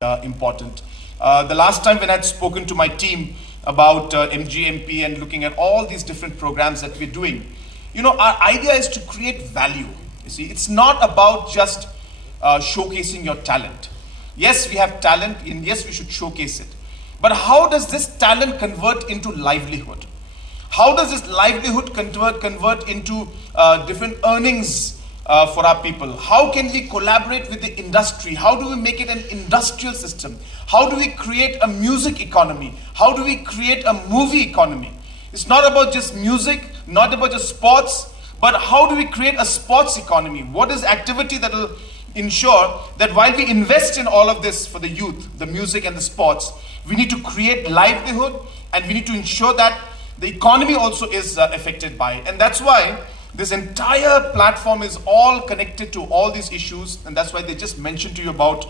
important. The last time when I had spoken to my team about MGMP and looking at all these different programs that we're doing, our idea is to create value. You see, it's not about just showcasing your talent. Yes, we have talent, and yes, we should showcase it. But how does this talent convert into livelihood? How does this livelihood convert into different earnings for our people? How can we collaborate with the industry? How do we make it an industrial system? How do we create a music economy? How do we create a movie economy? It's not about just music, not about just sports, but how do we create a sports economy? What is activity that will ensure that while we invest in all of this for the youth, the music and the sports, we need to create livelihood, and we need to ensure that the economy also is affected by it. And that's why this entire platform is all connected to all these issues, and that's why they just mentioned to you about